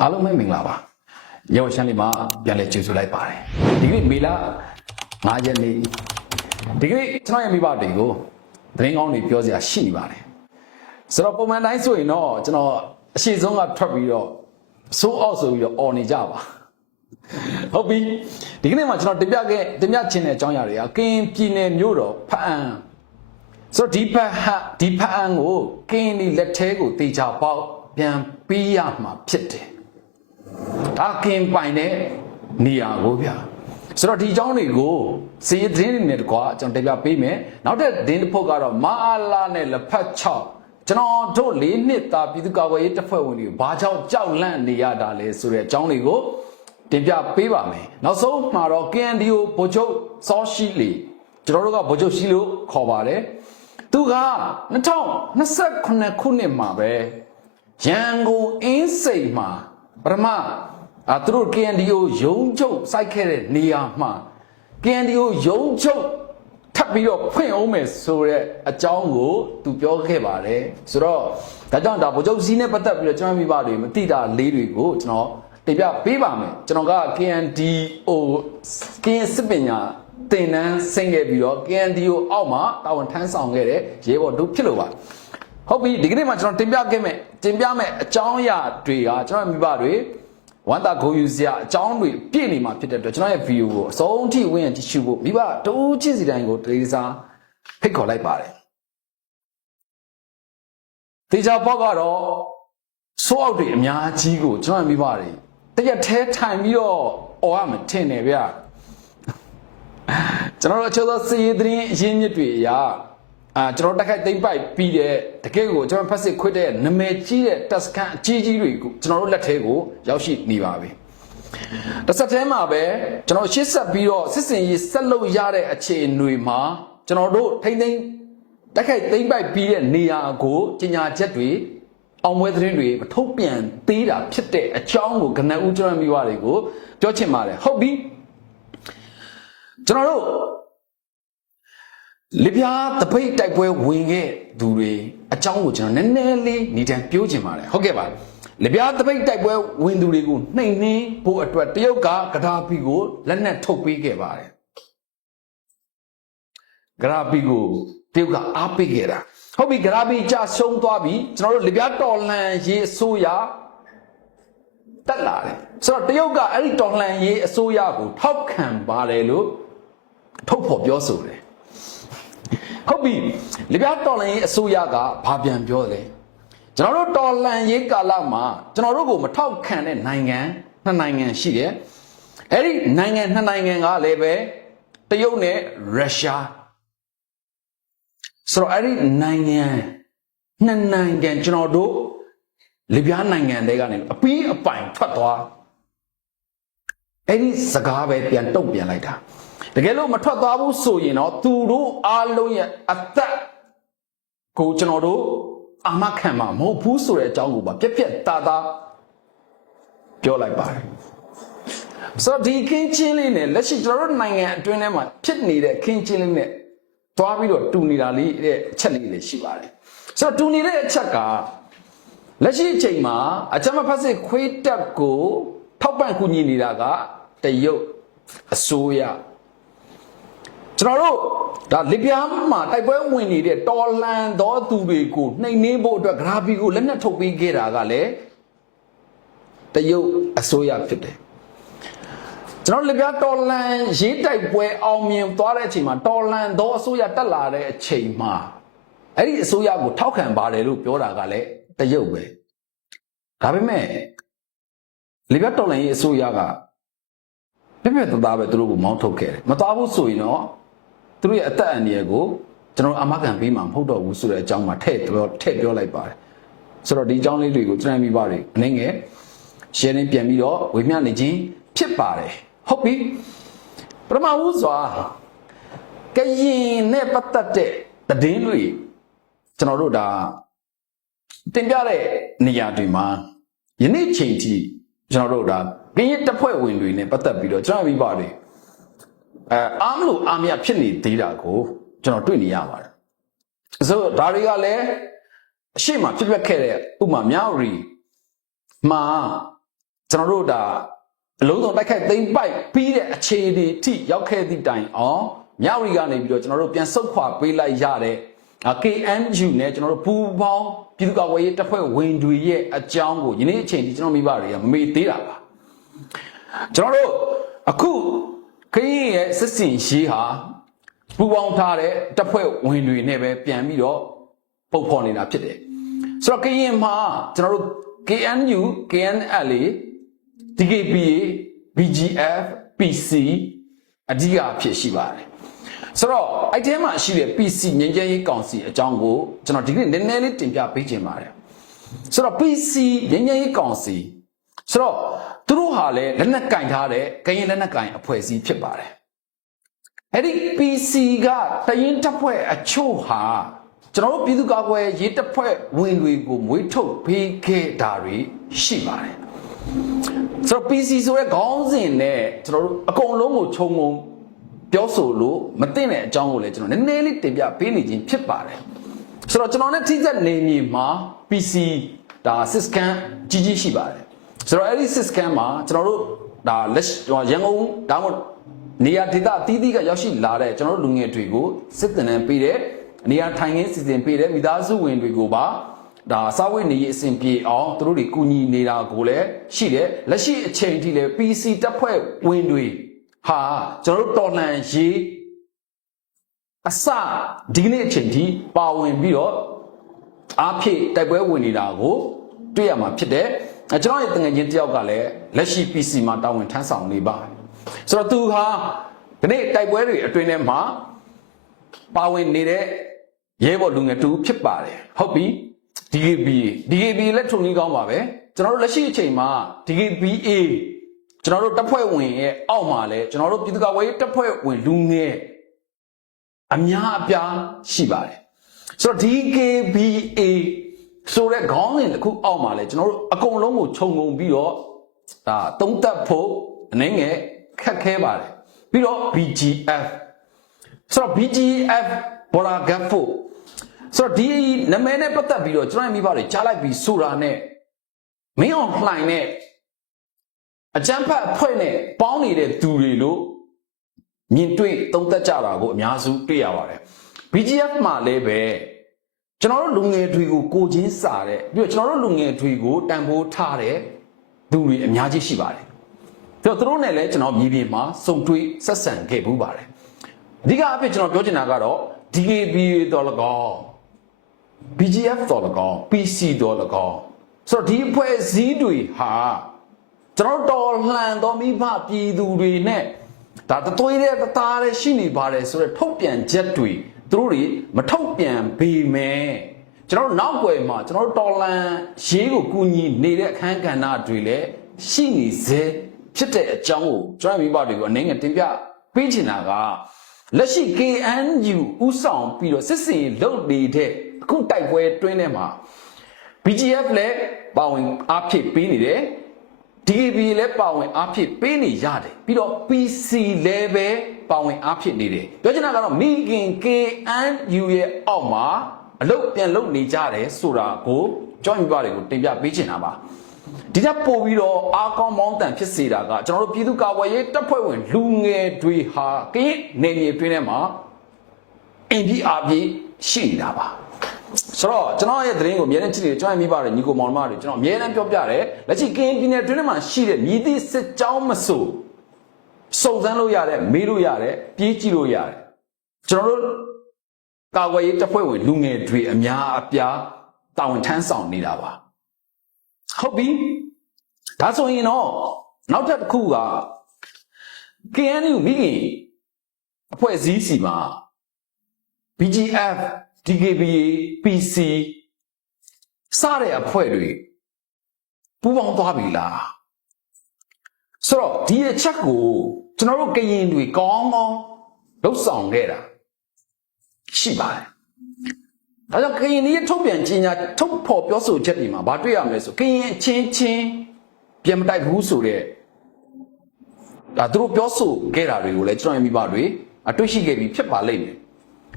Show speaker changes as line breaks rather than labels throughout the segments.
အားလုံးပဲမင်္ဂလာပါရောရှမ်းလေးမှာပြန်လည်ကြိုဆိုလိုက်ပါတယ်ဒီကနေ့မေလ9ရက်နေ့ဒီကနေ့ကျွန်တော်ရဲ့မိဘတွေကိုသတင်းကောင်းတွေပြောစရာရှိနေပါတယ်ဆိုတော့ပုံမှန်တိုင်းဆိုရင်တော့ကျွန်တော်အရှိဆုံးကထွက်ပြီးတော့ဆိုးအော့ဆိုပြီးတော့អော်နေကြပါဟုတ်ပြီဒီကနေ့မှာကျွန်တော်တင်ပြခဲ့တင်ပြခြင်းတဲ့အကြောင်းအရာတွေကကင်းပြည်နယ်မြို့တော်ဖအံဆိုတော့ဒီဖဟဒီဖအံကိုကင်းဒီလက်ထဲကိုတေချာပေါက်ပြန်ပေးရမှာဖြစ်တယ်ဒါခင်ပိုင်တဲ့နေရာကိုဗျာဆိုတော့ဒီအကြောင်းတွေကိုစီရင်သတင်းတွေနဲ့တကွာကျွန်တော်တင်ပြပေးမယ်နောက်တဲ့ဒင်းတစ်ဖုတ်ကတော့မာအာလာနဲ့လက်ဖက်6ကျွန်တော်တို့၄နှစ်သားပြည်သူ့ကာကွယ်ရေးတပ်ဖွဲ့ဝင်တွေဘာကြောင့်ကြောက်လန့်နေရတာလဲဆိုတဲ့အကြောင်းတွေကိုတင်ပြပေးပါမယ်နောက်ဆုံးမှာတော့ KNDO ဗိုလ်ချုပ်စောရှိလီကျွန်တော်တို့ကဗိုလ်ချုပ်ရှိလို့ခေါ်ပါတယ်သူက2028ခုနှစ်မှာပဲရန်ကုန်အင်းစိန်မှာပထမအာသူတို့ KNDO ရုံးချုပ်စိုက်ခဲ့တဲ့နေရာမှာ KNDO ရုံးချုပ်ထပ်ပြီးတော့ဖွင့်အောင်မယ်ဆိုတော့အကြောင်းကို သူပြောခဲ့ပါတယ်ဆိုတော့ဒါကြောင့်ဒါဗိုလ်ချုပ်စီးနဲ့ပတ်သက်ပြီးတော့ကျွန်တော်မိဘတွေမသိတာလေးတွေကိုကျွန်တော်တင်ပြပေးပါမယ်ကျွန်တော်က KNDO ကင်းစစ်ပညာတင်နန်းဆင်းခဲ့ပြီးတော့ KNDO အောက်မှာတာဝန်ထမ်းဆောင်ခဲ့တဲ့ရဲဘော်တို့ဖြစ်လို့ပါဟုတ်ပြီဒီကနေ့မှာကျွန်တော်တင်ပြခဲ့မယ်တင်ပြမယ်အကြောင်းအရာတွေကကျွန်တော်မိဘတွေဝမ်းသာဂုဏ်ယူစရာအကြောင်းတွေပြည့်နေမှာဖြစ်တဲ့အတွက်ကျွန်တော်ရဲ့ဗီဒီယိုကိုအဆုံးထိဝင်ကြည့်ရှုဖို့မိဘတူးချင်းစီတိုင်းကိုတရေစားဖိတ်ခေါ်လိုက်ပါတယ်တေချာပေါက်ကတော့စိုးအောက်တွေအများကြီးကိုကျွန်တော်ရဲ့မိဘတွေတရက်แท้ထိုင်ပြီးတော့អော်ရမထင်တယ်ဗျာကျွန်တော်တို့အချို့သောစီးသတင်းအရင်းမြစ်တွေအရာ အာကျွန်တော်တက်ခိုက်သိမ့်ပိုက်ပြီးတဲ့တကယ့်ကို ကျွန်တော်ဖက်စစ်ခွစ်တဲ့နမဲကြီးတဲ့တက်စကန်အကြီးကြီးတွေကိုကျွန်တော်တို့လက်ထဲကိုရောက်ရှိနေပါပြီတစ်ဆက်တည်းမှာပဲကျွန်တော်ရှေ့ဆက်ပြီးတော့စစ်စင်ရေးဆက်လုပ်ရတဲ့အခြေအနေမှာကျွန်တော်တို့ထိမ့်သိမ့်တက်ခိုက်သိမ့်ပိုက်ပြီးတဲ့နေရာကိုကြီးညာချက်တွေအောင်ပွဲသတင်းတွေမထုတ်ပြန်သေးတာဖြစ်တဲ့အကြောင်းကိုကနဦးကျွန်တော်မိဘတွေကိုပြောချင်ပါတယ်ဟုတ်ပြီကျွန်တော်တို့လပြားတပိတ်တိုက်ပွဲ ဝင်ခဲ့သူတွေအကြောင်းကိုကျွန်တော်နည်းနည်းလေးနေတန်ပြောချင်ပါတယ်ဟုတ်ကဲ့ပါလပြားတပိတ်တိုက်ပွဲဝင်သူတွေကိုနှိမ်နှင်းဖို့အတွက်တရုတ်ကဂဒါဖီကိုလက်နက်ထုတ်ပေးခဲ့ပါတယ်ဂဒါဖီကိုတရုတ်ကအားပေးခဲ့တာဟုတ်ပြီဂဒါဖီကြဆုံးသွားပြီကျွန်တော်တို့လပြားတော်လှန်ရေးအစိုးရတက်လာတယ်ဆိုတော့တရုတ်ကအဲ့ဒီတော်လှန်ရေးအစိုးရကိုထောက်ခံပါတယ်လို့ထုတ်ဖော်ပြောဆိုတယ်ဟုတ်ပြီလေပြတော်လန်ရေးအစိုးရကဘာပြန်ပြောလဲကျွန်တော်တို့တော်လန်ရေးကာလမှာကျွန်တော်တို့ကို မထောက်ခံတဲ့နိုင်ငံနှစ်နိုင်ငံရှိတယ်အဲ့ဒီနိုင်ငံနှစ်နိုင်ငံကလည်းပဲတရုတ်နဲ့ရုရှားဆိုတော့အဲ့ဒီနိုင်ငံနှစ်နိုင်ငံကျွန်တော်တို့လေပြားနိုင်ငံတွေကနေအပီးအပိုင်ထွက်သွားအဲ့ဒီစကားပဲပြန်တုတ်ပြန်လိုက်တာတကယ်လို့မထွက်သွားဘူးဆိုရင်တော့သူတို့အားလုံးရဲ့အသက်ကိုကျွန်တော်တို့အာမခံမှာမဟုတ်ဘူးဆိုတဲ့အကြောင်းကိုပါပြက်ပြက်သားသားပြောလိုက်ပါတယ်ဆိုတော့ဒီခင်းချင်းလေးနဲ့လက်ရှိကျွန်တော်တို့နိုင်ငံအတွင်းထဲမှာဖြစ်နေတဲ့ခင်းချင်းလေးနဲ့သွားပြီးတော့တူနေတာလေးတဲ့အချက်လေးလည်းရှိပါတယ်ဆိုတော့တူနေတဲ့အချက်ကလက်ရှိအချိန်မှာအကြမ်းမဖက်စစ်ခွေးတက်ကိုထောက်ပံ့ကူညီနေတာကတရုတ်အစိုးရကျွန်တော်တို့ဒါလစ်ဗျားမှာတိုက်ပွဲဝင်နေတဲ့တော်လန်သောသူတွေကိုနှိမ်နှင်းဖို့အတွက်ဂရာဖီကိုလက်နက်ထုတ်ပေးခဲ့တာကလည်းတရုတ်အစိုးရဖြစ်တယ်ကျွန်တော်လစ်ဗျားတော်လန်ရေးတိုက်ပွဲ အောင်မြင်သွားတဲ့အချိန်မှာတော်လန်သောအစိုးရတက်လာတဲ့အချိန်မှာအဲ့ဒီအစိုးရကို ထောက်ခံပါတယ်လို့ပြောတာကလည်းတရုတ်ပဲဒါပေမဲ့လစ်ဗျားတော်လန်ရေးအစိုးရကပြပြတသားပဲသူတို့ကိုမောင်းထုတ်ခဲ့တယ်မသွားဘူးဆိုရင်တော့သူတို့ရဲ့အသက်အန္တရာယ်ကိုကျွန်တော်အမခံပေးမှာမဟုတ်တော့ဘူးဆိုတဲ့အကြောင်းမှာထည့်ပြောထည့်ပြောလိုက်ပါတယ်ဆိုတော့ဒီအကြောင်းလေးတွေကိုကျွန်တော်မိပါတွေအနေငယ်ရှယ်ရင်းပြန်ပြီးတော့ဝေမျှနေခြင်းဖြစ်ပါတယ်ဟုတ်ပြီပထမဦးစွာကရင်နဲ့ပတ်သက်တဲ့သတင်းတွေကျွန်တော်တို့ဒါတင်ပြတဲ့နေရာတွေမှာယနေ့ချိန်ထိကျွန်တော်တို့ဒါကရင်တပ်ဖွဲ့ဝင်တွေနဲ့ပတ်သက်ပြီးတော့ကျွန်တော်မိပါတွေအဲအားမလို့အားမရဖြစ်နေသေးတာကိုကျွန်တော်တွေ့နေရပါတယ်ဆိုတော့ဒါတွေကလည်းအရှိမဖြစ်ပျက်ခဲ့တဲ့ဥမာမြောက်ရီမှာကျွန်တော်တို့ဒါအလုံးစုံတိုက်ခိုက်သိမ့်ပိုက်ပြီးတဲ့အခြေအနေအထိရောက်ခဲ့သည့်တိုင်အောင်မြောက်ရီကနေပြီးတော့ကျွန်တော်တို့ပြန်ဆုတ်ခွာပေးလိုက်ရတဲ့ KNU နဲ့ကျွန်တော်တို့ပူပေါင်းပြည်သူ့ကာကွယ်ရေးတပ်ဖွဲ့ဝင်တွေရဲ့အကြောင်းကိုယနေ့အချိန်ဒီကျွန်တော်မိဘတွေကမမေ့သေးတာပါကျွန်တော်တို့အခုခရင်ရဲ့စစ်စင်ရေးဟာပူပေါင်းထားတဲ့တပ်ဖွဲ့ဝင်တွေနဲ့ပဲပြန်ပြီးတော့ပုတ်ဖော်နေတာဖြစ်တယ်။ဆိုတော့ခရင်မှာကျွန်တော်တို့ KNU, KNLA, DKPA, BGF, PC အဓိကအဖြစ်ရှိပါတယ်။ဆိုတော့အဲ့ထဲမှာရှိတဲ့ PC ငြိမ်းချမ်းရေးကောင်စီအကြောင်းကိုကျွန်တော်ဒီကနေ့နည်းနည်းလေးတင်ပြပေးခြင်းပါတယ်။ဆိုတော့ PC ငြိမ်းချမ်းရေးကောင်စီဆိုတော့သူတို့ဟာလည်းလက်နက်ကင်ထားတဲ့ကရင်လက်နက်ကင်အဖွဲ့အစည်းဖြစ်ပါတယ်အဲ့ဒီ PC ကတရင်တပ်ဖွဲ့အချို့ဟာကျွန်တော်တို့ပြည်သူ့ကာကွယ်ရေးတပ်ဖွဲ့ဝင်တွေကိုမွေးထုတ်ပေးခဲ့တာတွေရှိပါတယ်ဆိုတော့ PC ဆိုတဲ့ခေါင်းစဉ်နဲ့ကျွန်တော်တို့အကုန်လုံးကိုခြုံငုံပြောဆိုလို့မသိတဲ့အကြောင်းကိုလည်းကျွန်တော်နည်းနည်းလေးတင်ပြပေးနေခြင်းဖြစ်ပါတယ်ဆိုတော့ကျွန်တော်နဲ့ထိစပ်နေမြေမှာ PC ဒါ syscan ကြီးကြီးရှိပါတယ်ဆိုတော့အဲ့ဒီ system မှာကျွန်တော်တို့ဒါလက်ရန်ကုန်ဒါမှမဟုတ်နေရာဒေသအသီးသီးကရောက်ရှိလာတဲ့ကျွန်တော်တို့လူငယ်တွေကိုစစ်တင်တန်းပေးတဲ့နေရာထိုင်ခင်းစီစဉ်ပေးတဲ့မိသားစုဝင်တွေကိုပါဒါစာဝတ်နေရေးအဆင်ပြေအောင်သူတို့တွေကူညီနေတာကိုလည်းရှိတယ်လက်ရှိအချိန်ထိလည်း PC တပ်ဖွဲ့ဝင်တွေဟာကျွန်တော်တို့တော်လှန်ရေးအစဒီနေ့အချိန်ထိပါဝင်ပြီးတော့အားဖြည့်တိုက်ပွဲဝင်နေတာကို တွေ့ရမှာဖြစ်တယ်ကျွန်တော်ရဲ့တငယ်ချင်းတယောက်ကလည်းလက်ရှိ PC မှာတာဝန်ထမ်းဆောင်နေပါတယ်ဆိုတော့သူဟာဒီနေ့တိုက်ပွဲတွေအတွင်းထဲမှာပါဝင်နေတဲ့ရဲဘော်လူငယ်တူဖြစ်ပါတယ်ဟုတ်ပြီ DGBA DGBA လက်ထုံကြီးကောင်းပါပဲကျွန်တော်တို့လက်ရှိအချိန်မှာ DGBA ကျွန်တော်တို့တပ်ဖွဲ့ဝင်ရဲ့အောက်မှာလဲကျွန်တော်တို့ပြည်သူ့ကာကွယ်ရေးတပ်ဖွဲ့ဝင်လူငယ်အများအပြားရှိပါတယ်ဆိုတော့ DGBA ဆိုတော့ခေါင်းစဉ်တစ်ခုအောက်မှာလဲကျွန်တော်တို့အကုန်လုံးကိုခြုံငုံပြီးတော့ဒါတုံးတက်ဖို့အနေငယ်ခက်ခဲပါတယ်ပြီးတော့ BGF ဆိုတော့ BGF ဘောလာဂတ်ဖို့ဆိုတော့ဒီနာမည်နဲ့ပတ်သက်ပြီးတော့ကျွန်တော်မိဘတွေကြားလိုက်ပြီးဆိုတာနဲ့မင်းအောင်လှိုင်နဲ့အကြမ်းဖက်အဖွဲ့နဲ့ပေါင်းနေတဲ့သူတွေလို့မြင်တွေ့သုံးသပ်ကြတာကိုအများစုတွေ့ရပါတယ် BGF မှာလည်းပဲကျွန်တော်တို့လူငယ်တွေကိုကိုချင်းစာတဲ့ပြီးတော့ကျွန်တော်တို့လူငယ်တွေကိုတန်ဖိုးထားတဲ့သူတွေအများကြီးရှိပါတယ်။ဒါတော့သူတို့နဲ့လည်းကျွန်တော်မြေပြင်မှာစုံတွေးဆက်ဆံခဲ့ဘူးပါတယ်။အဓိကအဖြစ်ကျွန်တော်ပြောချင်တာကတော့ DKBA တော်လကော BGF တော်လကော PC တော်လကောဆိုတော့ဒီအဖွဲ့အစည်းတွေဟာကျွန်တော်တော်လှန်တော်မိဘပြည်သူတွေနဲ့ဒါတသွေးတဲ့တသားတဲ့ရှိနေပါတယ်ဆိုတော့ထုတ်ပြန်ချက်တွေသူတို့တွေမထုတ်ပြန်ပေမဲ့ကျွန်တော်နောက်ွယ်မှာကျွန်တော်တော်လန်ရေးကိုကူညီနေတဲ့အခန်းကဏ္ဍတွေလည်းရှိနေစေဖြစ်တဲ့အကြောင်းကိုကျွန်တော်မိဘတွေကိုအနေနဲ့တင်ပြပေးချင်တာကလက်ရှိ KNU ဥဆောင်ပြီးတော့စစ်စင်လုပ်နေတဲ့အခုတိုက်ပွဲ တွင်းထဲမှာ BGF လည်းပါဝင်အားဖြည့်ပေးနေတယ် DKB လည်းပါဝင်အားဖြည့်ပေးနေရတယ်ပြီးတော့ PC လည်းပဲပါဝင်အားဖြစ်နေတယ်ပြောချင်တာကတော့မိခင် KNU ရဲ့အောက်မှာအလုတ်ပြန်လုတ်နေကြတယ်ဆိုတာကို joint မိဘတွေကိုတင်ပြပေးချင်တာပါဒီထက်ပိုပြီးတော့အာကောင်းမောင်းတန်ဖြစ်စေတာကကျွန်တော်တို့ပြည်သူ့ကာကွယ်ရေးတပ်ဖွဲ့ဝင်လူငယ်တွေဟာကရင်နယ်မြေတွင်းထဲမှာအင်ဒီအာပြည်ရှိနေတာပါဆိုတော့ကျွန်တော်ရဲ့သတင်းကိုအများနဲ့ကြည့်နေကျွန်တော်မိဘတွေညီကိုမောင်နှမတွေကျွန်တော်အများနဲ့ပြောပြတယ်လက်ရှိကရင်ပြည်နယ်တွင်းထဲမှာရှိတဲ့မြည်သည့်စစ်ကြောင်းမဆို့စုံစမ်းလို့ရတယ်မေးလို့ရတယ်ပြေးကြည့်လို့ရတယ်ကျွန်တော်တို့ကာကွယ်ရေးတပ်ဖွဲ့ဝင် လူငယ်တွေအများအပြားတာဝန်ထမ်းဆောင်နေတာပါဟုတ်ပြီဒါဆိုရင်တော့နောက်ထပ်တစ်ခုက KNU မိခင်အဖွဲ့အစည်းစီမှာ BGF DKBA PC စတဲ့အဖွဲ့တွေပူးပေါင်းသွားပြီလားဆိုတော့ဒီအချက်ကိုကျွန်တော်တို့ကရင်တွေကောင်းကောင်းလှုပ်ဆောင်ခဲ့တာရှိပါတယ်ဒါကြောင့်ကရင်ကြီးထုတ်ပြန်ကြေညာထုတ်ဖော်ပြောဆိုချက်တွေမှာဗာတွေ့ရမလဲဆိုကရင်ချင်းချင်းပြန်မတိုက်ဘူးဆိုတဲ့ဒါသူတို့ပြောဆိုခဲ့တာတွေကိုလည်းကျွန်တော်မိဘတွေအတွေ့ရှိခဲ့ပြီးဖြစ်ပါလိမ့်မယ်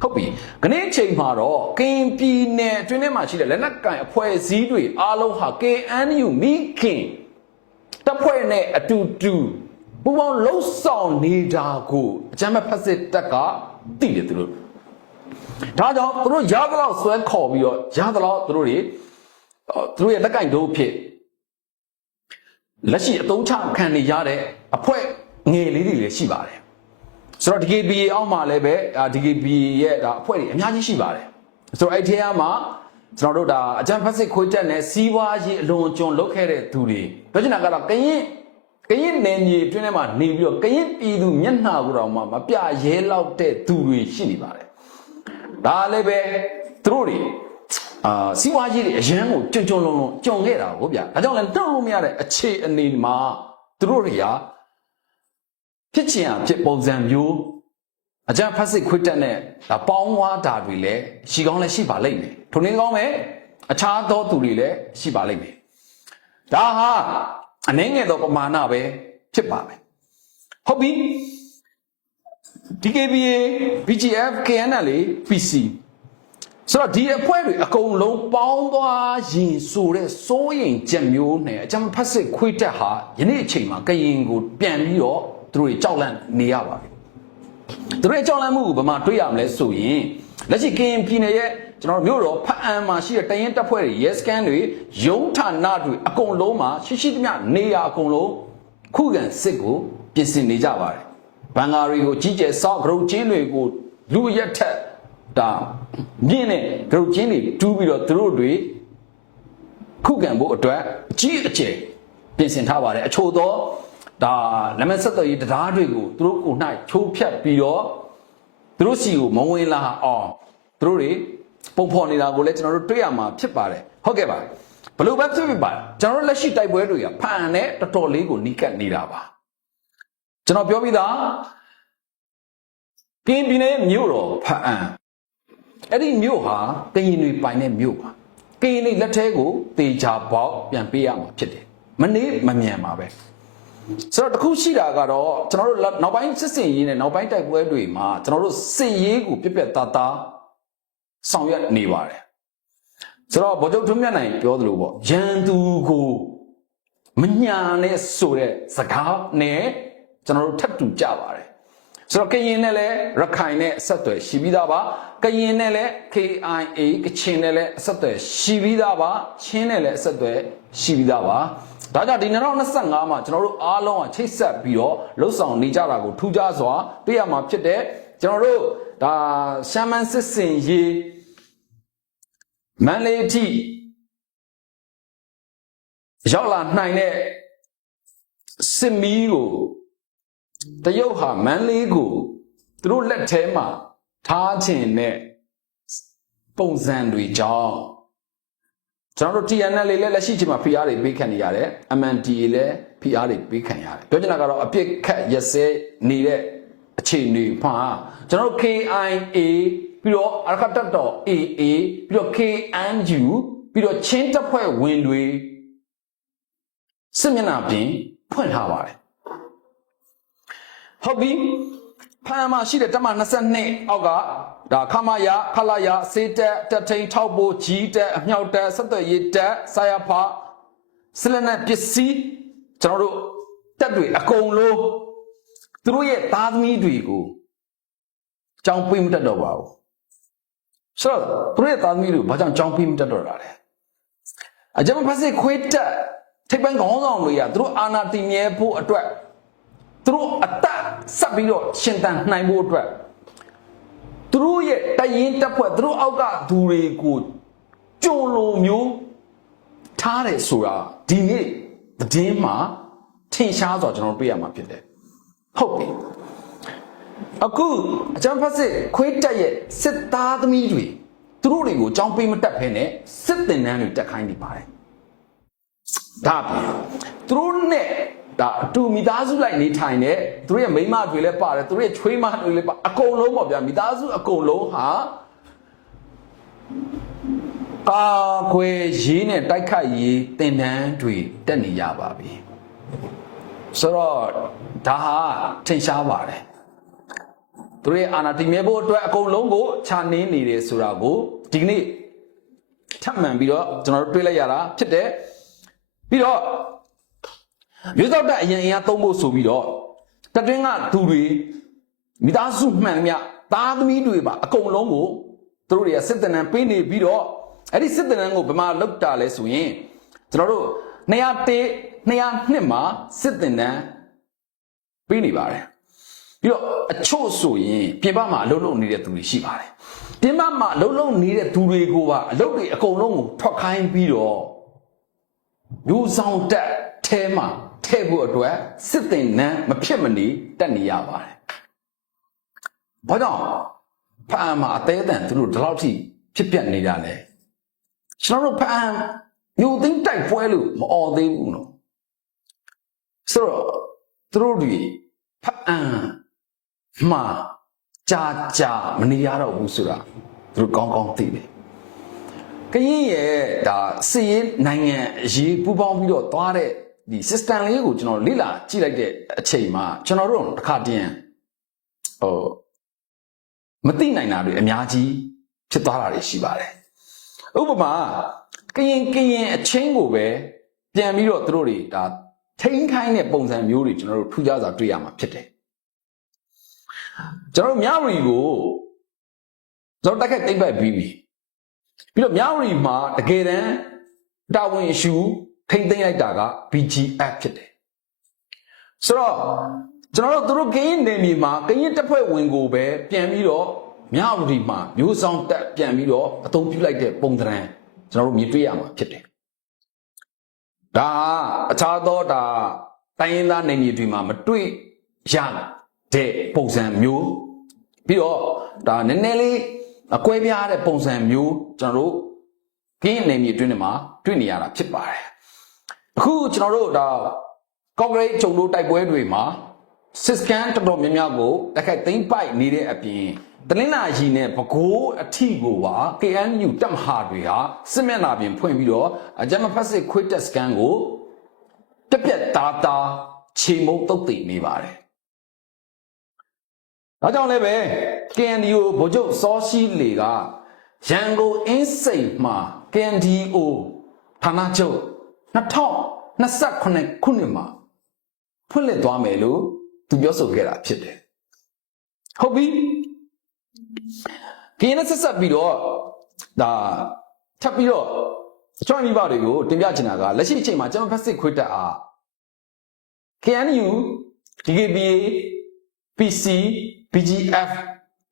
ဟုတ်ပြီခနေ့ချိန်မှာတော့ကရင်ပြည်နယ်အတွင်းထဲမှာရှိတဲ့လက်နက်ကင်အဖွဲ့အစည်းတွေအားလုံးဟာ KNU မိခင်တပ်ဖွဲ့နဲ့အတူတူပူပေါင်းလှုပ်ဆောင်နေတာကိုအကြမ်းဖက်စစ်တပ်ကသိတယ်သူတို့ဒါကြောင့်သူတို့ရသလောက်ဆွဲခေါ်ပြီးတော့ရသလောက်သူတို့တွေသူတို့ရဲ့လက်ကင်တို့ဖြစ်လက်ရှိအသုံးချခံနေရတဲ့အဖွဲ့ငယ်လေးတွေလည်းရှိပါတယ်ဆိုတော့ DKBA အောက်မှာလည်းပဲ DKBA ရဲ့ဒါအဖွဲ့တွေအများကြီးရှိပါတယ်ဆိုတော့အဲ့ထဲမှာကျွန်တော်တို့ဒါအကြံဖက်စစ်ခွေးတက်နဲ့စီးပွားရေးအလွန်အကျွံလုပ်ခဲ့တဲ့သူတွေပြောချင်တာကတော့ကရင်ကရင်နယ်မြေအတွင်းထဲမှာနေပြီးတော့ကရင်ပြည်သူမျက်နှာကိုတော့မှမပြရဲလောက်တဲ့သူတွေရှိနေပါတယ်။ဒါလည်းပဲသူတို့တွေအာစီးပွားရေးတွေအရန်ကိုကြွကြွလုံးလုံးကြုံခဲ့တာဟုတ်ဗျာ။ဒါကြောင့်လည်းတောင်းလို့မရတဲ့အခြေအနေမှာသူတို့တွေကဖြစ်ချင်အဖြစ်ပုံစံမျိုးအကြဖက်စစ်ခွတ်တက်နဲ့ဒါပေါင်းဝါတာတွေလည်းရှိကောင်းလည်းရှိပါလိမ့်မယ်။ထုံနေကောင်းမယ်အခြားသောသူတွေလည်းရှိပါလိမ့်မယ်။ဒါဟာအနည်းငယ်သောပမာဏပဲဖြစ်ပါမယ်ဟုတ်ပြီ DKBA BGF KNL PC ဆိုတော့ဒီအဖွဲ့တွေအကုန်လုံးပေါင်းသွားရင်ဆိုတဲ့စိုးရင်ချက်မျိုးနဲ့အကြမ်းဖက်စစ်ခွေးတက်ဟာယနေ့အချိန်မှာကရင်ကို ပြန်ပြီးတော့သူတို့ကြောက်လန့်နေရပါပြီသူတို့ကြောက်လန့်မှုကိုဘယ်မှာတွေ့ရမလဲဆိုရင်လက်ရှိကရင်ပြည်နယ်ရဲ့ကျွန်တော်တို့မြို့တော်ဖအံမှာရှိတဲ့တရင်တပ်ဖွဲ့တွေရဲစခန်းတွေရုံးဌာနတွေအကုန်လုံးမှာရှိရှိသမျှနေရာအကုန်လုံးခုခံစစ်ကိုပြင်ဆင်နေကြပါတယ်ဘန်ဂါတွေကိုကြီးကျယ်ဆောက်ဂရုတ်ချင်းတွေကိုလူရက်ထက်ဒါမြင့်တဲ့ဂရုတ်ချင်းတွေတူးပြီးတော့သူတို့တွေခုခံဖို့အတွက်အကြီးအကျယ်ပြင်ဆင်ထားပါတယ်အချို့သောဒါလမ်းမဆက်သွယ်ရေးတရားတွေကိုသူတို့ကို၌ချိုးဖျက်ပြီးတော့သူတို့စီကိုမဝင်လာအောင်သူတို့တွေပုံဖော်နေတာကိုလည်းကျွန်တော်တို့တွေ့ရမှာဖြစ်ပါတယ်ဟုတ်ကဲ့ပါဘလို့ပဲဖြစ်ဖြစ်ပါကျွန်တော်တို့လက်ရှိတိုက်ပွဲတွေကဖန်နဲ့တော်တော်လေးကိုနီးကပ်နေတာပါကျွန်တော်ပြောပြီးသားပြင်းပြင်းနဲ့မြို့တော်ဖန်အဲ့ဒီမြို့ဟာကရင်တွေပိုင်တဲ့မြို့ပါကရင်တွေလက်ထဲကိုတေချာပေါက်ပြန်ပေးရမှာဖြစ်တယ်မနေမမြန်ပါပဲဆိုတော့တခုရှိတာကတော့ကျွန်တော်တို့နောက်ပိုင်းစစ်စင်ရေးနဲ့နောက်ပိုင်းတိုက်ပွဲတွေမှာကျွန်တော်တို့စစ်ရေးကိုပြက်ပြက်သားသားဆောင်ရွက်နေပါတယ်ဆိုတော့ဗိုလ်ချုပ်ထွန်းမြတ်နိုင် ပြောသလိုပေါ့ရန်သူကိုမညာနဲ့ဆိုတဲ့စကားနဲ့ကျွန်တော်တို့ထပ်တူကြပါတယ်ဆိုတော့ကရင်နဲ့လည်းရခိုင်နဲ့အဆက်အသွယ်ရှိပြီးသားပါ ကရင်နဲ့လည်း KIA ကချင်နဲ့လည်းအဆက်အသွယ်ရှိပြီးသားပါချင်းနဲ့လည်းအဆက်အသွယ်ရှိပြီးသားပါဒါကြောင့်ဒီ2025မှာကျွန်တော်တို့အားလုံးကချိတ်ဆက်ပြီးတော့လှုပ်ဆောင်နေကြတာကိုထူးခြားစွာတွေ့ရမှာဖြစ်တဲ့ကျွန်တော်တို့ဒါရှမ်းမန်းစစ်စင်ရေးမန်လေးအထိရောက်လာနိုင်တဲ့စစ်မီးကိုတရုတ်ဟာမန်လေးကိုသူတို့လက်ထဲမှာထားခြင်းနဲ့ပုံစံတွေကြောင့်ကျွန်တော်တို့ TNL လေးလည်းလက်ရှိချိန်မှာဖိအားတွေပေးခံနေရတယ် MNDA လည်းဖိအားတွေပေးခံရတယ်ပြောချင်တာကတော့အပြစ်ခတ်ရစဲနေတဲ့အခြေအနေမှာကျွန်တော်တို့ KIA ပြီးတော့အရခတ်တတော် AA ပြီးတော့ KNU ပြီးတော့ချင်းတပ်ဖွဲ့ဝင်တွေစစ်မျက်နှာပြင်ဖွင့်ထားပါတယ်ဟုတ်ပြီဖမ်းမှာရှိတဲ့တပ်မ22အောက်ကဒါခမရဖလရစေတက်တထိန်ထောက်ဖို့ဂျီတက်အမြောက်တက်ဆက်သွယ်ရေးတက်ဆာယဖဆလနပစ္စည်းကျွန်တော်တို့တက်တွေအကုန်လုံးသူတို့ရဲ့သားသမီးတွေကိုကြောင်းပေးမတတ်တော့ပါဘူးဆိုတော့သူတို့ရဲ့သားသမီးတွေကိုဘာကြောင့်ကြောင်းပေးမတတ်တော့တာလဲအကြမ်းဖက်စစ်ခွေးတက်ထိပ်ပိုင်းခေါင်းဆောင်တွေကသူတို့အာဏာတည်မြဲဖို့အတွက်သူတို့အတတ်ဆက်ပြီးတော့ရှင်သန်နိုင်ဖို့အတွက်သူတို့ရဲ့တရင်တက်ဖွဲ့သူတို့အောက်ကဒူတွေကိုကြုံလုံမျိုးထားတယ်ဆိုတာဒီနေ့သတင်းမှာထင်ရှားစွာကျွန်တော်တွေ့ရမှာဖြစ်တယ်ဟုတ်ပြီအခုအကျံဖတ်စစ် ခွေးတက်ရဲ့စစ်သားသမီးတွေသူတို့တွေကိုအကြောင်းပေးမတက်ဖဲနဲ့စစ်တင်တန်းတွေတက်ခိုင်းနေပါတယ်ဒါပြင်သူတို့နဲ့ဒါအတူမိသားစုလိုက်နေထိုင်တဲ့သူတို့ရဲ့မိမတွေလည်းပါတယ်သူတို့ရဲ့ချွေးမတွေလည်းပါအကုန်လုံးပေါ့ဗျာမိသားစုအကုန်လုံးဟာကာကွယ်ရေးနဲ့တိုက်ခိုက်ရေးသင်တန်းတွေတက်နေရပါပြီဆိုတော့ဒါဟာထင်ရှားပါတယ်သူတို့ရဲ့အာဏာတည်မြဲဖို့အတွက်အကုန်လုံးကိုခြာနှင်းနေတယ်ဆိုတာကိုဒီကနေ့ထပ်မံပြီးတော့ကျွန်တော်တို့တွေ့လိုက်ရတာဖြစ်တယ်ပြီးတော့မျိုးစောက်တက်အရင်အင်အားသုံးဖို့ဆိုပြီးတော့တတွင်းကသူတွေမိသားစုမှန်မြသားသမီးတွေပါအကုန်လုံးကိုသူတို့တွေကစစ်တနံပေးနေပြီးတော့အဲ့ဒီစစ်တနံကိုဘယ်မှာလောက်တာလဲဆိုရင်ကျွန်တော်တို့201 202မှာစစ်တင်တန်းပေးနေပါတယ်ပြီးတော့အချို့ဆိုရင်ပြင်ပမှာအလုပ်လုပ်နေတဲ့သူတွေရှိပါတယ်ပြင်ပမှာအလုပ်လုပ်နေတဲ့သူတွေကိုပါအလုပ်တွေအကုန်လုံးကိုထွက်ခိုင်းပြီးတော့လူဆောင်တက်ထဲမှာထည့်ဖို့အတွက်စစ်တင်နန်းမဖြစ်မနေတက်နေရပါတယ်။ဘာကြောင့်ဖအံမှာအသေးအတန်သူတို့ဒီလောက်ထိဖြစ်ပြနေကြလဲ။ကျွန်တော်တို့ဖအံယူသိမ်းတိုက်ပွဲလို့မအော်သေးဘူးနော်။ဆိုတော့သူတို့တွေဖအံမှာကြာကြာမနေရတော့ဘူးဆိုတာသူတို့ကောင်းကောင်းသိတယ်။ကရင်ရဲ့ဒါစီးရင်နိုင်ငံအရေးပူပေါင်းပြီးတော့သွားတဲ့ဒီ system လေးကိုကျွန်တော်လေ့လာကြည့်လိုက်တဲ့အချိန်မှာကျွန်တော်တို့တစ်ခါတည်းဟိုမသိနိုင်တာတွေအများကြီးဖြစ်သွားတာတွေရှိပါတယ်ဥပမာကရင်ကရင် အချင်းကိုပဲပြန်ပြီးတော့သူတို့တွေဒါထိန်းခိုင်းတဲ့ပုံစံမျိုးတွေကျွန်တော်တို့ထူးခြားစွာတွေ့ရမှာဖြစ်တယ်ကျွန်တော်မြဝရီကိုကျွန်တော်တက်ခက်တိတ်ပိုက်ပြီးပြီပြီးတော့မြဝရီမှာတကယ်တမ်းတာဝန်အရှူထိမ့်သိမ့်လိုက်တာက BGF ဖြစ်တယ်ဆိုတော့ကျွန်တော်တို့သူတို့ကရင်နယ်မြေမှာကရင်တပ်ဖွဲ့ဝင်ကိုပဲပြန်ပြီးတော့မြဝတီမှာမျိုးဆောင်တက်ပြန်ပြီးတော့အသုံးပြုလိုက်တဲ့ပုံသဏ္ဍာန်ကျွန်တော်တို့မြင်တွေ့ရမှာဖြစ်တယ်ဒါအခြားသောဒါတိုင်းရင်းသားနယ်မြေတွေမှာမတွေ့ရတဲ့ပုံစံမျိုးပြီးတော့ဒါနည်းနည်းလေးအကွဲပြားတဲ့ပုံစံမျိုးကျွန်တော်တို့ကင်းနယ်မြေအတွင်းမှာတွေ့နေရတာဖြစ်ပါတယ်အခုကျွန်တော်တို့ဒါကော့ကရိတ်ဂျုံတို့တိုက်ပွဲတွေမှာစစ်ကန်တော်တော်များများကိုတက်ခတ်သိမ့်ပိုက်နေတဲ့အပြင်တနင်္လာရီနဲ့ပဲခူးအထီကိုပါ KNU တပ်မဟာတွေဟာစစ်မျက်နှာပြင်ဖွင့်ပြီးတော့အကြမ်းဖက်စစ်ခွေးတက်စကန်ကိုတက်ပြက်တာတာခြေမုံတုတ်သိနေပါတယ်။ဒါကြောင့်လည်းပဲ KNU ဗိုလ်ချုပ်စောရှိလေကရန်ကုန်အင်းစိန်မှာ KNDO ဌာနချုပ်2028ခုနှစ်မှာဖွင့်လှစ်သွားမယ်လို့သူပြောဆိုခဲ့တာဖြစ်တယ်။ဟုတ်ပြီ။ကင်းနဲ့ဆက်ဆက်ပြီးတော့ဒါထပ်ပြီးတော့ကျောင်းမိဘတွေကိုတင်ပြချင်တာကလက်ရှိအချိန်မှာကျွန်တော်ဖက်စစ်ခွေတက်အား KNU DGBA PC BGF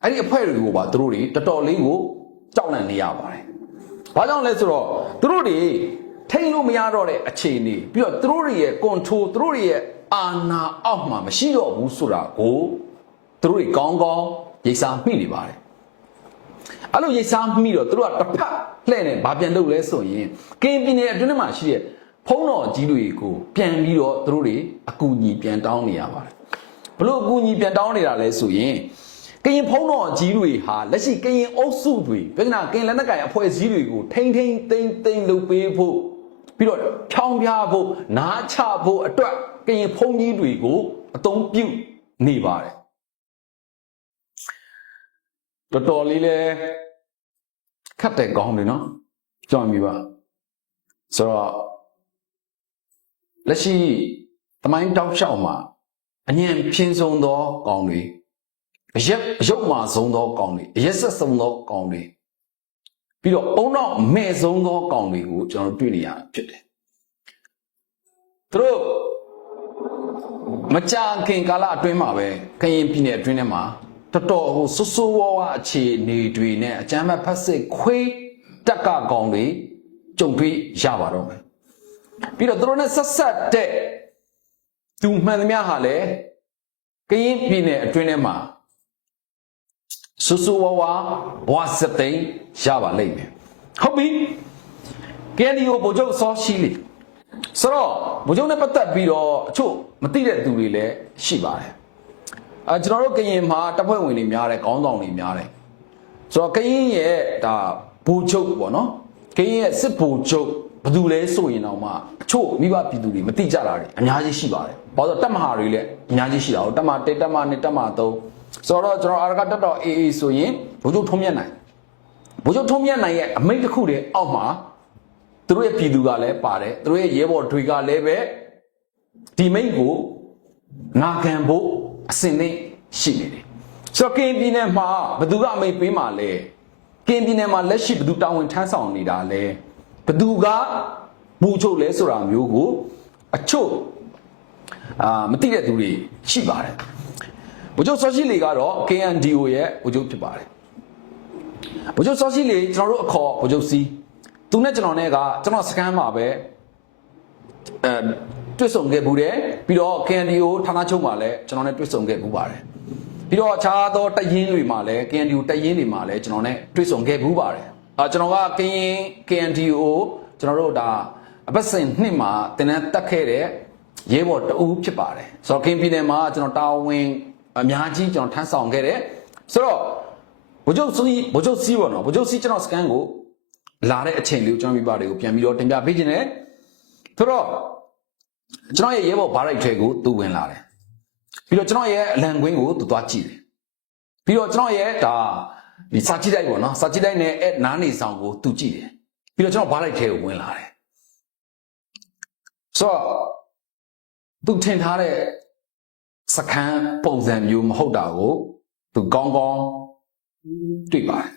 အဲ့ဒီအဖွဲ့တွေကိုပါသူတို့တွေတော်တော်လေးကိုကြောက်လန့်နေရပါတယ်။ဘာကြောင့်လဲဆိုတော့သူတို့တွေထိန်းလို့မရတော့တဲ့အခြေအနေပြီးတော့သူတို့တွေရဲ့ control သူတို့တွေရဲ့အာဏာအောက်မှာမရှိတော့ဘူးဆိုတာကိုသူတို့တွေကောင်းကောင်းရိတ်စားမိနေပါတယ်အဲ့လိုရိတ်စားမိတော့သူတို့ကတစ်ဖက်လှည့်နေဘာပြန်လုပ်လဲဆိုရင်ကင်းပြည်နယ်အတွင်းထဲမှာရှိတဲ့ဖုံးတော်ကြီးတွေကိုပြန်ပြီးတော့သူတို့တွေအကူအညီပြန်တောင်းနေရပါတယ်ဘလို့အကူအညီပြန်တောင်းနေတာလဲဆိုရင်ကရင်ဖုံးတော်ကြီးတွေဟာလက်ရှိကရင်အုပ်စုတွေပြည်နာကရင်လက်နက်ကိုင်အဖွဲ့အစည်းတွေကိုထိမ့်ထိမ့်သိမ့်သိမ့်လုပ်ပေးဖို့ပြီးတော့ဖြောင်းပြဖို့နားချဖို့အတွက်ကရင်ဖုန်ကြီးတွေကိုအသုံးပြုနေပါတယ်တော်တော်လေးလဲခတ်တယ်ကောင်းတယ်နော်ကြောင်ပြီပါဆိုတော့လက်ရှိတမိုင်းတောက်လျှောက်မှာအညံဖြင်းဆုံးသောကောင်တွေအရက်ရုပ်မာဆုံးသောကောင်တွေအရက်ဆက်ဆုံးသောကောင်တွေပြီးတော့အုံနောက်မဲ့ဆုံးသောကောင်တွေကိုကျွန်တော်တွေ့နေရဖြစ်တယ်သူတို့မကြာခင်ကာလအတွင်းမှာပဲခရင်ပြည်နယ်အတွင်းထဲမှာတော်တော်ဟိုဆူဆူဝါးဝါအခြေအနေတွေနဲ့အကြမ်းဖက်ဖက်စစ်ခွေးတက်ကကောင်တွေကြုံတွေ့ရပါတော့မယ်ပြီးတော့သူတို့နဲ့ဆက်ဆက်တဲ့သူမှန်သမျှဟာလည်းကရင်ပြည်နယ်အတွင်းထဲမှာစူစူဝါဝါဘွားစသိန်းရပါလိမ့်မယ်ဟုတ်ပြီကဲဒီကိုဘုံချုပ်စောရှိလေဆိုတော့ဘုံချုပ်နဲ့ပတ်သက်ပြီးတော့အချို့မသိတဲ့သူတွေလည်းရှိပါတယ်အဲကျွန်တော်တို့ကရင်မှာတပ်ဖွဲ့ဝင်တွေများတယ်ခေါင်းဆောင်တွေများတယ်ဆိုတော့ကရင်ရဲ့ဒါဘုံချုပ်ပေါ့နော်ကရင်ရဲ့စစ်ဘုံချုပ်ဘယ်သူလဲဆိုရင်တော့မှအချို့မိဘပြည်သူတွေမသိကြတာတွေအများကြီးရှိပါတယ်ဘာလို့တက်မဟာတွေလည်းအများကြီးရှိတာဟုတ်တက်မ1တက်မ2တက်မ3ဆိုတော့ကျွန်တော်အာရကတက်တော် AA ဆိုရင်ဘုဇုထုံးမြတ်နိုင်ဘုဇုထုံးမြတ်နိုင်ရဲ့အမိန့်တစ်ခုတည်းအောက်မှာသူတို့ရဲ့ပြည်သူကလည်းပါတယ်သူတို့ရဲ့ရဲဘော်တွေကလည်းပဲဒီမိန့်ကိုငါခံဖို့အစဉ်နဲ့ရှိနေတယ်ဆိုတော့ကင်းပြည်နယ်မှာဘသူကအမိန့်ပေးမှလဲကင်းပြည်နယ်မှာလက်ရှိဘသူတာဝန်ထမ်းဆောင်နေတာလဲဘသူကမူချုပ်လဲဆိုတာမျိုးကို အချို့အာမသိတဲ့သူတွေရှိပါတယ်ဗိုလ်ချုပ်စောရှိလီကတော့ KNDO ရဲ့ဗိုလ်ချုပ်ဖြစ်ပါတယ်ဗိုလ်ချုပ်စောရှိလီကျွန်တော်တို့အခေါ်ဗိုလ်ချုပ်စီသူနဲ့ကျွန်တော်နဲ့ကကျွန်တော်စကန်မှာပဲအဲတွေ့ဆုံခဲ့ဘူးတယ်ပြီးတော့ KNDO ဌာနချုပ်မှာလည်းကျွန်တော်နဲ့တွေ့ဆုံခဲ့ဘူးပါတယ်ပြီးတော့အခြားသောတရင်တွေမှာလည်း KNDO တရင်တွေမှာလည်းကျွန်တော်နဲ့တွေ့ဆုံခဲ့ဘူးပါတယ်အာကျွန်တော်ကကရင် KNDO ကျွန်တော်တို့ဒါအပတ်စဉ်နှစ်မှာတင်နန်းတက်ခဲ့တဲ့ရဲဘော်တအူးဖြစ်ပါတယ်ဆိုတော့ကင်းပြည်နယ်မှာကျွန်တော်တာဝန်အများကြီးကျွန်တော်ထမ်းဆောင်ခဲ့တယ်ဆိုတော့ဗိုလ်ချုပ်စီဗိုလ်ချုပ်စီပေါ့နော်ဗိုလ်ချုပ်စီကျွန်တော်စကန်ကိုလာတဲ့အချိန်လေးကိုကျွန်တော်မိဘတွေကိုပြန်ပြီးတော့တင်ပြပေးခြင်းနဲ့ဆိုတော့ကျွန်တော်ရဲ့ရဲဘော်ဘာရိုက်ထဲကို သူဝင်လာတယ်ပြီးတော့ကျွန်တော်ရဲ့အလံကွင်းကို သူသွားကြည့်တယ်ပြီးတော့ကျွန်တော်ရဲ့ဒါဒီစာကြည့်တိုက်ပေါ့နော်စာကြည့်တိုက်နဲ့အဲနားနေဆောင်ကိုသူကြည့်တယ်ပြီးတော့ကျွန်တော်ဘားလိုက်ထဲကိုဝင်လာတယ်ဆိုတော့သူထင်ထားတဲ့စခန်းပုံစံမျိုးမဟုတ်တာကိုသူကောင်းကောင်းတွေ့ပါတယ်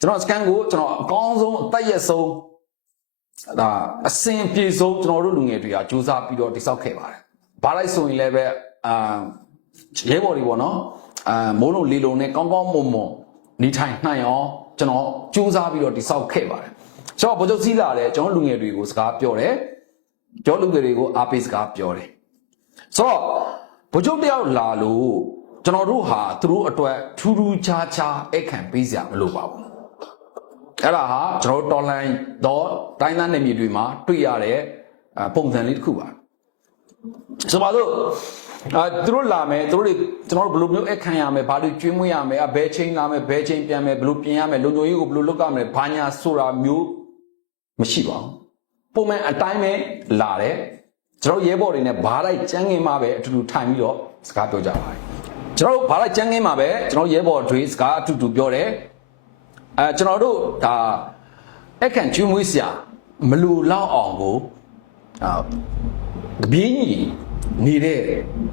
ကျွန်တော်စခန်းကိုကျွန်တော်အကောင်းဆုံးအသက်ရဆုံးဒါအစင်ပြေဆုံးကျွန်တော်တို့လူငယ်တွေကစူးစမ်းပြီးတော့တိစောက်ခဲ့ပါတယ်ဘာလိုက်ဆိုရင်လည်းပဲအာရဲဘော်တွေပေါ့နော်အာမိုးလုံးလေလုံးနဲ့ကောင်းကောင်းမွန်မွန်နေထိုင်နိုင်အောင်ကျွန်တော်စူးစမ်းပြီးတော့တိစောက်ခဲ့ပါတယ်ကျွန်တော်ဗိုလ်ချုပ်စည်းလာတယ်ကျွန်တော်လူငယ်တွေကိုစကားပြောတယ်ကျွန်တော်လူငယ်တွေကိုအားပေးစကားပြောတယ်ဆိုတော့ဗိုလ်ချုပ်တယောက်လာလို့ကျွန်တော်တို့ဟာသူတို့အတွက်ထူးထူးခြားခြားအခန့်ပေးစရာမလိုပါဘူးအဲ့ဒါဟာကျွန်တော်တော်လန်တော့တိုင်းသားနေမြေတွေမှာ တွေ့ရတဲ့ပုံစံလေးတစ်ခုပါဆိုပါတော့အဲသူတို့လာမယ်သူတို့တွေကျွန်တော်တို့ဘယ်လိုမျိုးအခန့်ရမယ်ဘာတွေကျွေးမွေးရမယ်အဘဲချင်းလာမယ်ဘဲချင်းပြန်မယ်ဘယ်လိုပြင်ရမယ်လုံခြုံရေးကိုဘယ်လိုလုပ်ရမလဲဘာညာဆိုတာမျိုးမရှိပါဘူးပုံမှန်အတိုင်းပဲလာတယ်ကျွန်တော်ရဲဘော်တွေနဲ့ဘားလိုက်ကြမ်းငင်းမှာပဲအတူတူထိုင်ပြီးတော့စကားပြောကြပါတယ်ကျွန်တော်တို့ဘားလိုက်ကြမ်းငင်းမှာပဲကျွန်တော်ရဲဘော်တွေစကားအတူတူပြောတယ်အဲကျွန်တော်တို့ဒါအခန့်ကျွေးမွေးစရာမလိုလောက်အောင်ကိုအာတပြင်းကြီးနေတဲ့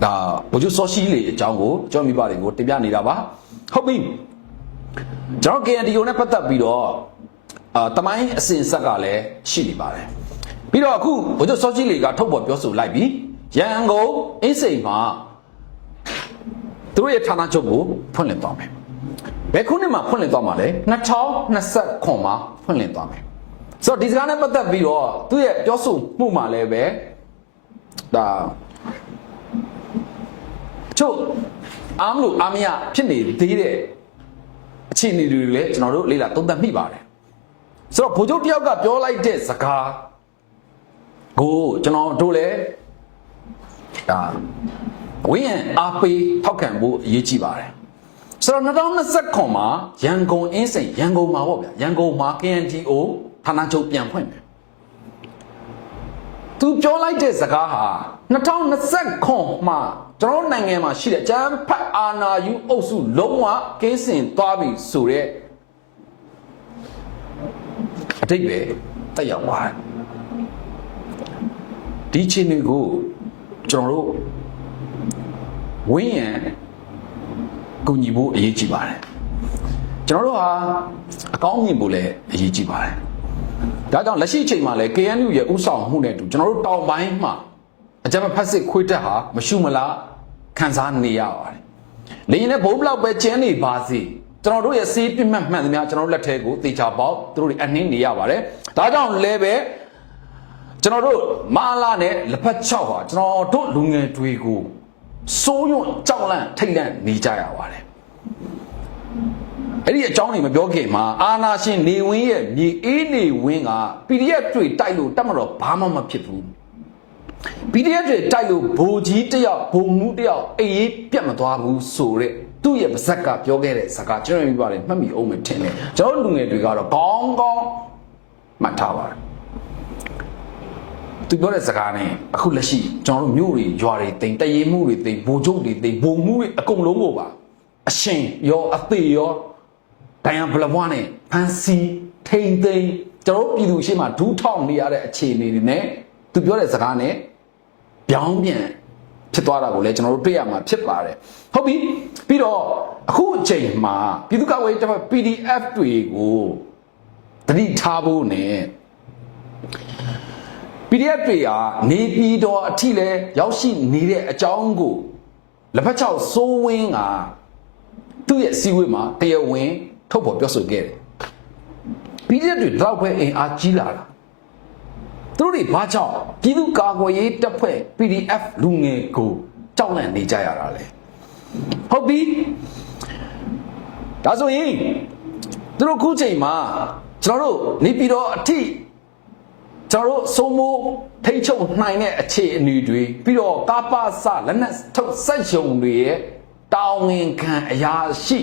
ဒါဘိုးကျဆော့ရှိလေအကြောင်းကိုကျွန်တော်မိဘတွေကိုတင်ပြနေတာပါဟုတ်ပြီကျွန်တော် KNDO နဲ့ပတ်သက်ပြီးတော့အာတမိုင်းအစဉ်ဆက်ကလည်းရှိနေပါတယ်ပြီးတော့အခုဘုကျုပ်စောကြီးလေကထုတ်ပေါ်ပြောဆိုလိုက်ပြီးရန်ကုန်အင်းစိန်မှာသူတို့ရဲ့ဌာနချုပ်ကိုဖွင့်လှစ်သွားမယ်ဘယ်ခုနှစ်မှာဖွင့်လှစ်သွားမှာလဲ2029မှာဖွင့်လှစ်သွားမယ်ဆိုတော့ဒီစကားနဲ့ပတ်သက်ပြီးတော့သူရဲ့ပြောဆိုမှုမှာလည်းပဲဒါချုပ်အားမလို့အားမရဖြစ်နေသေးတဲ့အခြေအနေတွေလည်းကျွန်တော်တို့လေ့လာသုံးသပ်မိပါတယ်ဆိုတော့ဗိုလ်ချုပ်တယောက်ကပြောလိုက်တဲ့စကားအခုကျွန်တော်တို့လည်းဒါဝင်းရန်အားပေးထောက်ခံဖို့အရေးကြီးပါတယ်ဆိုတော့2020မှာရန်ကုန်အင်းစိန်ရန်ကုန်မှာပေါ့ဗျာရန်ကုန်မှာ KNTO ဌာနချုပ်ပြန်ဖွင့်တယ်သူပြောလိုက်တဲ့စကားဟာ2020မှာကျွန်တော်နိုင်ငံမှာရှိတဲ့ကျန်းဖတ်အာနာယူအုပ်စုလုံးဝကင်းစင်သွားပြီဆိုတော့အတိတ်ပဲတက်ရောက်ပါတယ်ဒီခြေနေကိုကျွန်တော်တို့ဝင်းရံကူညီဖို့အရေးကြီးပါတယ်ကျွန်တော်တို့ဟာအကောင်းမြင်ဖို့လည်းအရေးကြီးပါတယ်ဒါကြောင့်လက်ရှိအချိန်မှာလည်း KNU ရဲ့ဥဆောင်မှုနဲ့အတူကျွန်တော်တို့တောင်ပိုင်းမှာအကြမ်းဖက်စစ် ခွေးတက်ဟာမရှုမလားခံစားနေရပါတယ်။လင်းရင်လည်းဘုံဘလောက်ပဲကျင်းနေပါစေကျွန်တော်တို့ရဲ့စေးပြတ်မှန်သမျှကျွန်တော်တို့လက်ထဲကိုတေချာပေါက်တို့တွေအနှင်းနေရပါတယ်။ဒါကြောင့်လည်းပဲကျွန်တော်တို့မာလာနဲ့လက်ဖက်ချောက်ဟာကျွန်တော်တို့လူငယ်တွေကိုစိုးရွံ့ကြောက်လန့်ထိတ်လန့်နေကြရပါတယ်အဲ့ဒီအကြောင်းတွေမပြောခင်မှာအာနာရှင်နေဝင်းရဲ့မြေအေးနေဝင်းက PDF တွေတိုက်လို့တတ်မတော့ဘာမှမဖြစ်ဘူး PDF တွေတိုက်လို့ဘိုလ်ကြီးတယောက်ဘုံမှုတယောက်အေးပြတ်မသွားဘူးဆိုတဲ့သူ့ရဲ့ပါဇက်ကပြောခဲ့တဲ့စကားကျွန်တော်မိပါတယ်မှတ်မိအောင်မထင်နဲ့ကျွန်တော်လူငယ်တွေကတော့ကောင်းကောင်းမှတ်ထားပါတယ်သူပြောတဲ့စကားနဲ့အခုလက်ရှိကျွန်တော်တို့မြို့တွေရွာတွေတိမ်တရေမှုတွေတိမ်ဘိုးချုပ်တွေတိမ်ဘုံမှုတွေအကုန်လုံးကိုပါအရှင်ရောအသေးရောဒိုင်ယန်ဘလဘွားနဲ့ဖန်စီထိန်သိမ်းကျွန်တော်ပြည်သူရှေ့မှာဒူးထောင်နေရတဲ့အခြေအနေတွေနဲ့သူပြောတဲ့စကားနဲ့ပြောင်းပြန်ဖြစ်သွားတာကိုလည်းကျွန်တော်တို့တွေ့ရမှာဖြစ်ပါတယ်ဟုတ်ပြီပြီးတော့အခုအချိန်မှာပြည်သူ့ကာကွယ်ရေးတပ်ဖွဲ့ PDF တွေကိုတတိထားဖို့ ਨੇ PDF တွေဟာနေပြည်တော်အထိလဲရောက်ရှိနေတဲ့အကြောင်းကိုလက်ဖက်ချောက်စိုးဝင်းကသူ့ရဲ့စီဝေးမှာတရားဝင်ထုတ်ဖော်ပြောဆိုခဲ့တယ်။ PDF တွေတော့ပဲအင်အားကြီးလာတာ။သူတို့တွေဘာကြောင့်ပြည်သူကာကွယ်ရေးတပ်ဖွဲ့ PDF လူငယ်ကိုကြောက်လန့်နေကြရတာလဲ။ဟုတ်ပြီ။ဒါဆိုရင်သူတို့ခုချိန်မှာကျွန်တော်တို့နေပြည်တော်အထိကျွန်တော်တို့စိုးမိုးထိတ်ချုပ်နိုင်တဲ့အခြေအနေတွေပြီးတော့ကာပါစလက်နက်ထုတ်ဆက်ယုံတွေရဲ့တောင်းငင်ခံအရာရှိ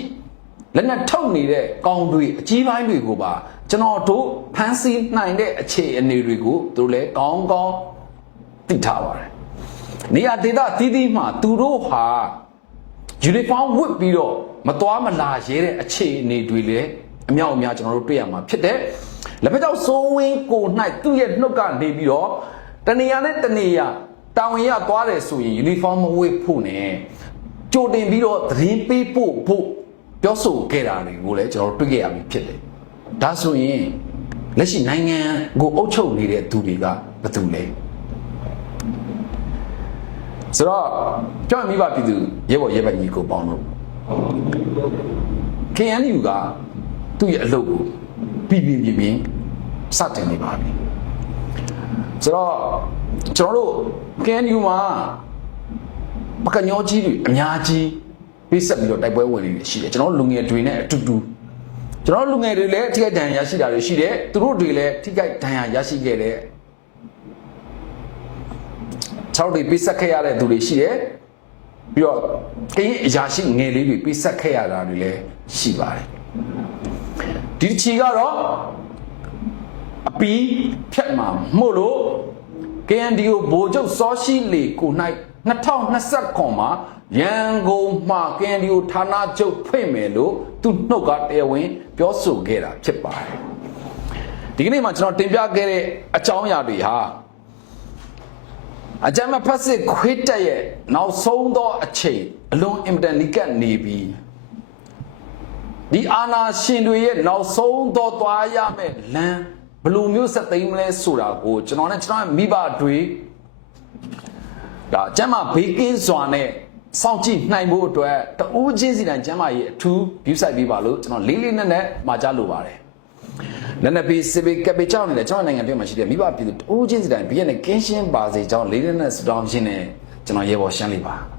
လက်နက်ထုတ်နေတဲ့ကောင်တွေအကြီးပိုင်းတွေကိုပါကျွန်တော်တို့ဖန်ဆီးနိုင်တဲ့အခြေအနေတွေကိုသူတို့လည်းကောင်းကောင်းသိထားပါတယ်။နေရာဒေသတီးတီးမှသူတို့ဟာယူနီဖောင်းဝတ်ပြီးတော့မသွားမလာရဲတဲ့အခြေအနေတွေလည်းအမြောက်အများကျွန်တော်တို့တွေ့ရမှာဖြစ်တဲ့လက်ဖက်ကြောက်စိုးဝင်းကို၌သူ့ရဲ့နှုတ်ကနေပြီးတော့တနေရာနဲ့တနေရာတာဝန်ရသွားတယ်ဆိုရင် uniform မဝတ်ဖို့နဲ့ကြိုတင်ပြီးတော့သတင်းပေးဖို့ဖို့ပြောဆိုခဲ့တာတွေကိုလည်းကျွန်တော်တွေ့ခဲ့ရပြီဖြစ်တယ်။ဒါဆိုရင်လက်ရှိနိုင်ငံကိုအုပ်ချုပ်နေတဲ့သူတွေကဘယ်သူလဲ။ဆိုတော့ကြောက်မိပါပြည်သူရဲဘော်ရဲဘက်ကြီးကိုပေါင်းလို့ KNU ကသူ့ရဲ့အလုပ်ကိုပြီးပြီးပြီးပြီးစတင်နေပါပြီဆိုတော့ကျွန်တော်တို့ KNU မှာပကညောကြီးတွေအများကြီးပြီးဆက်ပြီးတော့တိုက်ပွဲဝင်နေရှိတယ်ကျွန်တော်လူငယ်တွေနဲ့အတူတူကျွန်တော်လူငယ်တွေလည်းထိခိုက်ဒဏ်ရာရရှိတာတွေရှိတယ်သူတို့တွေလည်းထိခိုက်ဒဏ်ရာရရှိခဲ့တယ်ခြောက်တွေပြီးဆက်ခဲ့ရတဲ့သူတွေရှိတယ်ပြီးတော့ကရင်အရာရှိငယ်လေးတွေပြီးဆက်ခဲ့ရတာတွေလည်းရှိပါတယ်ဒီချီကတော့အပီးဖြတ်မှာမှုတ်လို့ KNDO ဗိုလ်ချုပ်စောရှိလေကို၌2029မှာရန်ကုန်မှာ KNDO ဌာနချုပ်ဖွင့်မယ်လို့သူနှုတ်ကတရားဝင် ပြောဆိုခဲ့တာဖြစ်ပါတယ်ဒီကနေ့မှာကျွန်တော်တင်ပြခဲ့တဲ့အကြောင်းအရာတွေဟာအကြမ်းမဖက်စစ်ခွေးတက်ရဲ့နောက်ဆုံးသောအချိန်အလွန်အင်မတန်နီးကပ်နေပြီးဒီအာနာရှင်တွေရဲ့နောက်ဆုံးတော့သွားရမယ်လမ်းဘယ်လိုမျိုးဆက်သိမ်းမလဲဆိုတာကိုကျွန်တော်နဲ့ကျွန်တော်ရဲ့မိဘတွေဒါကျမ်းမာဘေးကင်းစွာနဲ့စောင့်ကြည့်နိုင်ဖို့အတွက်တူးချင်းစီတိုင်းကျမ်းမာရေးအထူး view site ပေးပါလို့ကျွန်တော်လေးလေးနက်နက်မှာကြားလိုပါတယ်နက်နက်ပေးစေပေးကပေးကြောင်းနေတယ်ကျွန်တော်နိုင်ငံတွင်းမှာရှိတဲ့မိဘပြည်သူတူးချင်းစီတိုင်းဘေးရနဲ့ကင်းရှင်းပါစေကြောင်းလေးလေးနက်စတောင်းရှင်းနေကျွန်တော်ရေပေါ်ရှင်းလိုက်ပါ